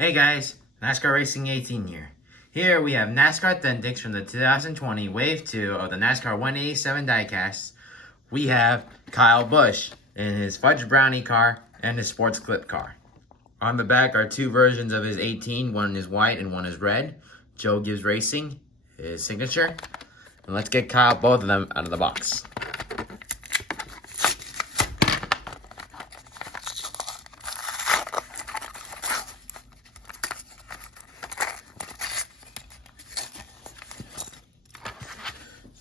Hey guys, NASCAR Racing 18 here. Here we have NASCAR Authentics from the 2020 Wave 2 of the NASCAR 187 Diecasts. We have Kyle Busch in his Fudge Brownie car and his Sports Clip car. On the back are two versions of his 18, one is white and one is red. Joe Gibbs Racing, his signature. And let's get Kyle both of them out of the box.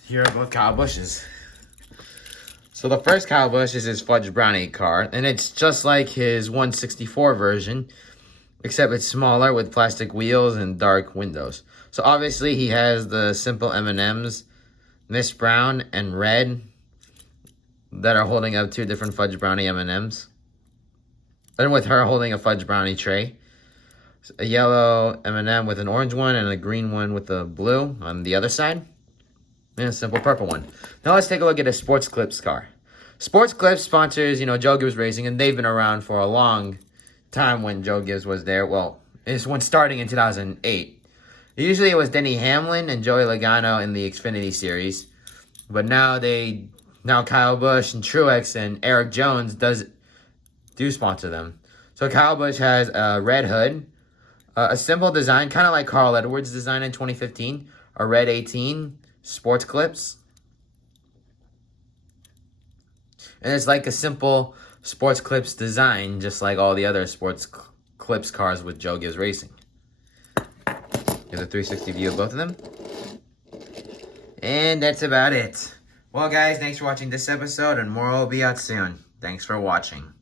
Here are both Kyle Busch's. So the first Kyle Busch is his Fudge Brownie car, and it's just like his 164 version, except it's smaller with plastic wheels and dark windows. So obviously he has the simple M&Ms, Miss Brown and Red, that are holding up two different Fudge Brownie M&Ms. And with her holding a Fudge Brownie tray. A yellow M&M with an orange one and a green one with a blue on the other side. And a simple purple one. Now let's take a look at a Sports Clips car. Sports Clips sponsors, Joe Gibbs Racing, and they've been around for a long time when Joe Gibbs was there. Well, it's when starting in 2008. Usually it was Denny Hamlin and Joey Logano in the Xfinity series. But now Kyle Busch and Truex and Eric Jones do sponsor them. So Kyle Busch has a red hood, a simple design, kind of like Carl Edwards' design in 2015, a red 18, Sports Clips. And it's like a simple Sports Clips design, just like all the other Sports Clips cars with Joe Gibbs Racing. Here's a 360 view of both of them. And that's about it. Well, guys, thanks for watching this episode, and more will be out soon. Thanks for watching.